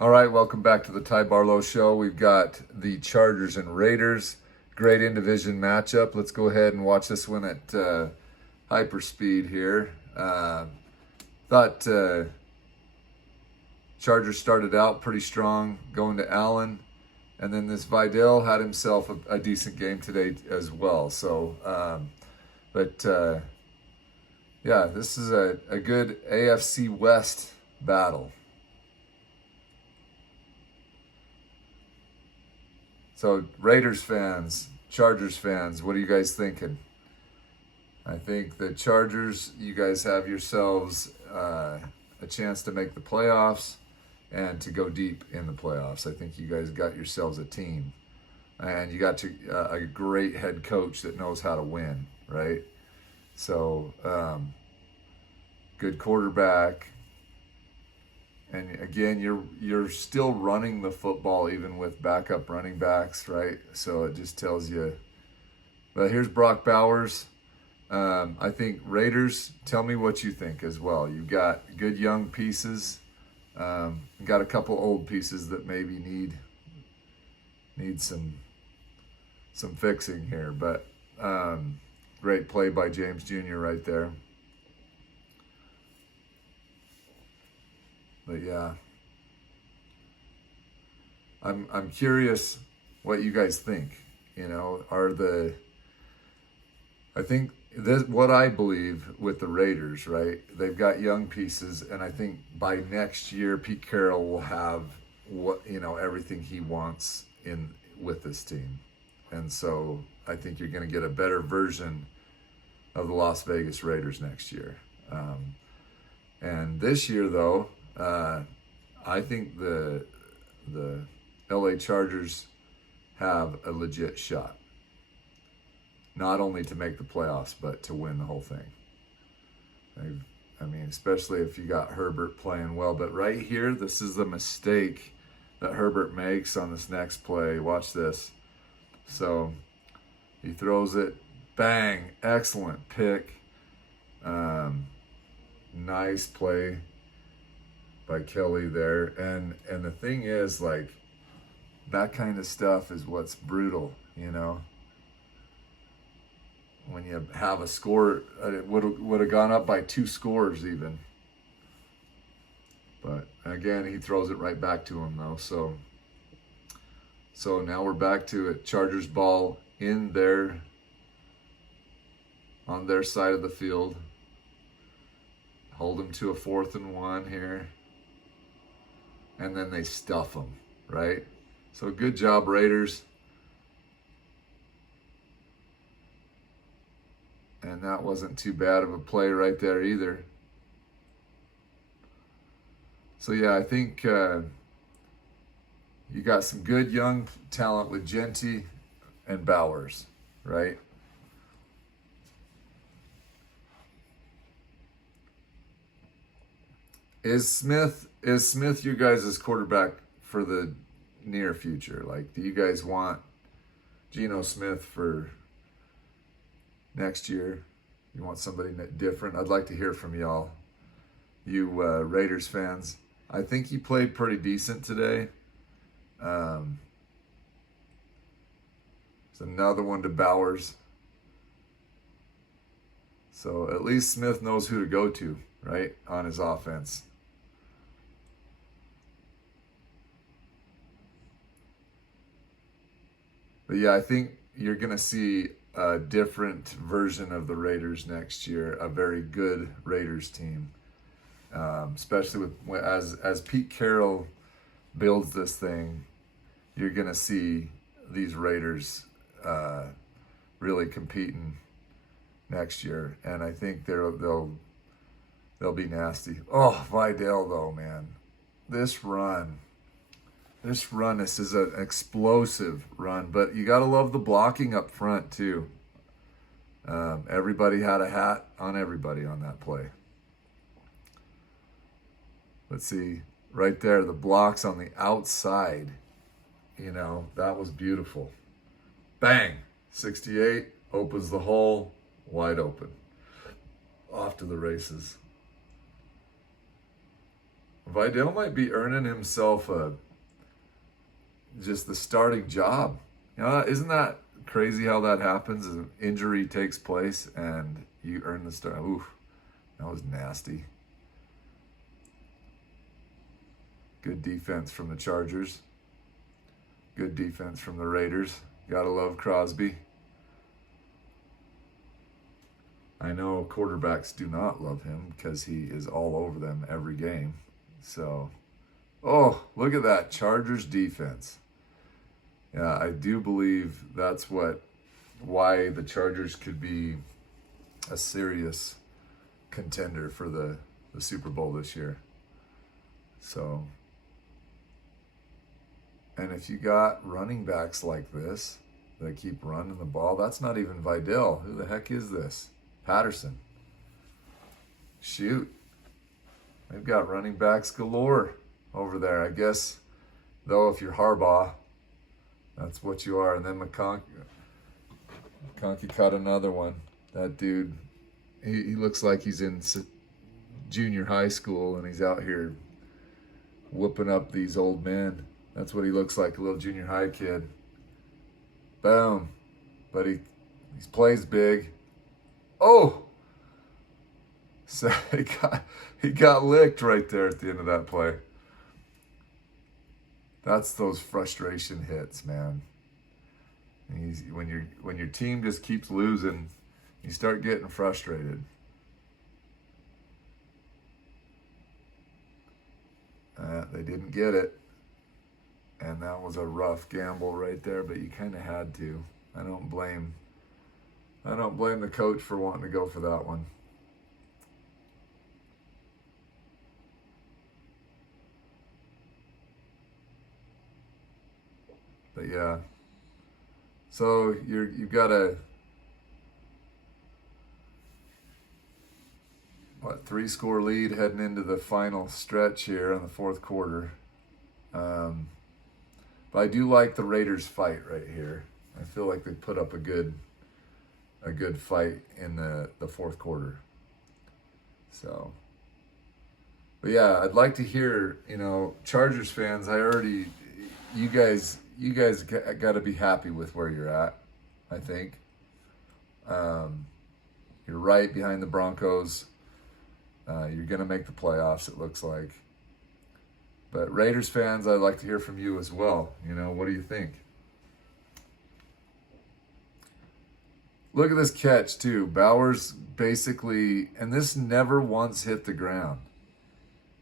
All right, welcome back to the Ty Barlow Show. We've got the Chargers and Raiders. Great in-division matchup. Let's go ahead and watch this one at hyperspeed here. Thought Chargers started out pretty strong going to Allen. And then this Vidal had himself a decent game today as well. So, yeah, this is a good AFC West battle. So, Raiders fans, Chargers fans, what are you guys thinking? I think the Chargers, you guys have yourselves a chance to make the playoffs and to go deep in the playoffs. I think you guys got yourselves a team. And you got a great head coach that knows how to win, right? So, good quarterback. And again, you're still running the football even with backup running backs, right? So it just tells you. But here's Brock Bowers. I think Raiders, tell me what you think as well. You've got good young pieces. Got a couple old pieces that maybe need some fixing here. But great play by James Jr. right there. But yeah, I'm curious what you guys think. You know, I think this what I believe with the Raiders, right? They've got young pieces, and I think by next year Pete Carroll will have everything he wants with this team, and so I think you're going to get a better version of the Las Vegas Raiders next year. And this year, though. I think the LA Chargers have a legit shot, not only to make the playoffs, but to win the whole thing. I mean, especially if you got Herbert playing well. But right here, this is the mistake that Herbert makes on this next play. Watch this. So he throws it, bang, excellent pick. Nice play by Kelly there, and the thing is, like, that kind of stuff is what's brutal, you know. When you have a score, it would have gone up by 2 scores even. But again, he throws it right back to him though. So now we're back to it. Chargers ball on their side of the field. Hold them to a 4th and 1 here. And then they stuff them, right? So good job, Raiders. And that wasn't too bad of a play right there either. So yeah, I think you got some good young talent with Genty and Bowers, right? Is Smith your guys' quarterback for the near future? Like, do you guys want Geno Smith for next year? You want somebody different? I'd like to hear from y'all, you Raiders fans. I think he played pretty decent today. It's another one to Bowers. So at least Smith knows who to go to, right, on his offense. But yeah, I think you're going to see a different version of the Raiders next year, a very good Raiders team. Especially as Pete Carroll builds this thing, you're going to see these Raiders really competing next year. And I think they'll be nasty. Oh, Vidal, though, man. This is an explosive run, but you got to love the blocking up front too. Everybody had a hat on everybody on that play. Let's see, right there, the blocks on the outside, that was beautiful. Bang, 68, opens the hole, wide open. Off to the races. Vidal might be earning himself just the starting job. Isn't that crazy how that happens? An injury takes place and you earn the start. Oof, that was nasty. Good defense from the Chargers. Good defense from the Raiders. Gotta love Crosby. I know quarterbacks do not love him because he is all over them every game. So, oh, look at that Chargers defense. Yeah, I do believe that's why the Chargers could be a serious contender for the Super Bowl this year. So, and if you got running backs like this that keep running the ball, that's not even Vidal. Who the heck is this? Patterson. Shoot. They've got running backs galore over there. I guess, though, if you're Harbaugh, that's what you are. And then McConkey caught another one. That dude, he looks like he's in junior high school and he's out here whooping up these old men. That's what he looks like, a little junior high kid. Boom. But he plays big. Oh! So he got licked right there at the end of that play. That's those frustration hits, man. When your team just keeps losing, you start getting frustrated. They didn't get it. And that was a rough gamble right there, but you kind of had to. I don't blame the coach for wanting to go for that one. But yeah. So you've got a 3-score lead heading into the final stretch here on the fourth quarter. But I do like the Raiders' fight right here. I feel like they put up a good fight in the fourth quarter. So, but yeah, I'd like to hear, Chargers fans, you guys got to be happy with where you're at, I think. You're right behind the Broncos. You're going to make the playoffs, it looks like. But Raiders fans, I'd like to hear from you as well. What do you think? Look at this catch, too. Bowers basically, and this never once hit the ground.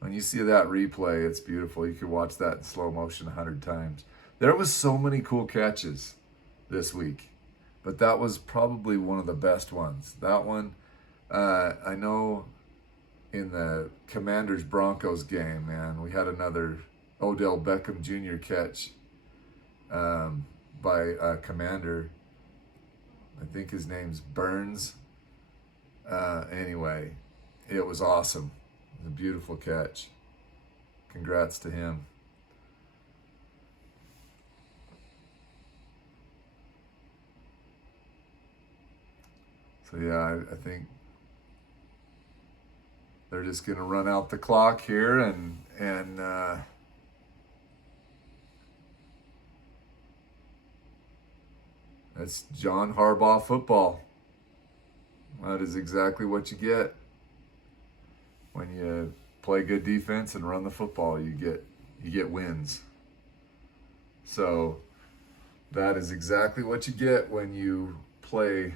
When you see that replay, it's beautiful. You could watch that in slow motion 100 times. There was so many cool catches this week, but that was probably one of the best ones. That one, I know in the Commanders-Broncos game, man, we had another Odell Beckham Jr. catch by a Commander. I think his name's Burns. Anyway, it was awesome. It was a beautiful catch. Congrats to him. So yeah, I think they're just going to run out the clock here and that's John Harbaugh football. That is exactly what you get when you play good defense and run the football. You get wins. So that is exactly what you get when you play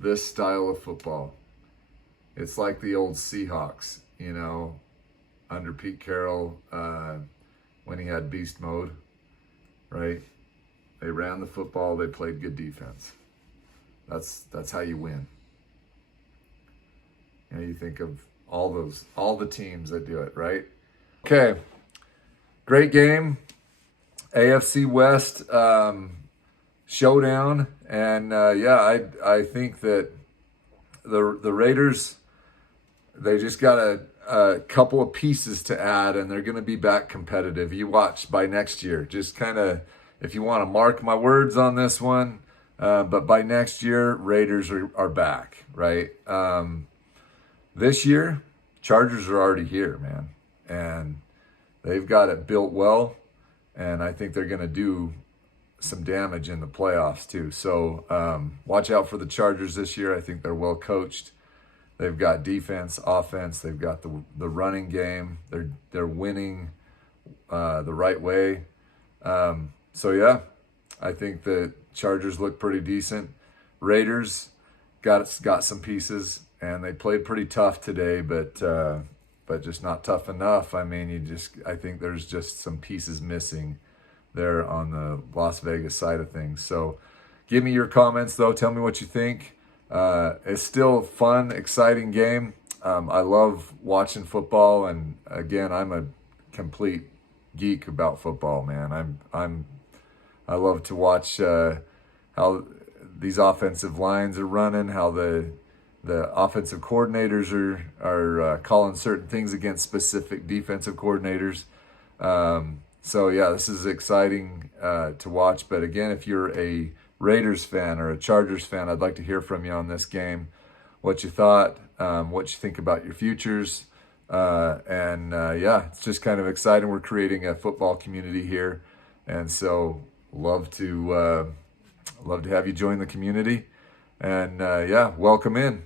this style of football. It's like the old Seahawks, under Pete Carroll when he had beast mode, right? They ran the football, they played good defense. That's how you win. You think of all the teams that do it, right? Okay, great game. AFC West showdown, and I think that the Raiders, they just got a couple of pieces to add, and they're going to be back competitive. You watch by next year. Just kind of, if you want to mark my words on this one, but by next year, Raiders are back, right? This year, Chargers are already here, man. and they've got it built well, and I think they're going to do some damage in the playoffs too. So watch out for the Chargers this year. I think they're well coached. They've got defense, offense. They've got the running game. They're winning the right way. So yeah, I think the Chargers look pretty decent. Raiders got some pieces, and they played pretty tough today, but just not tough enough. I mean, I think there's just some pieces missing there on the Las Vegas side of things. So give me your comments, though. Tell me what you think. It's still a fun, exciting game. I love watching football, and again, I'm a complete geek about football, man. I love to watch how these offensive lines are running, how the offensive coordinators are calling certain things against specific defensive coordinators. So yeah, this is exciting to watch. But again, if you're a Raiders fan or a Chargers fan, I'd like to hear from you on this game. What you thought, what you think about your futures. Yeah, it's just kind of exciting. We're creating a football community here. And so love to have you join the community. And yeah, welcome in.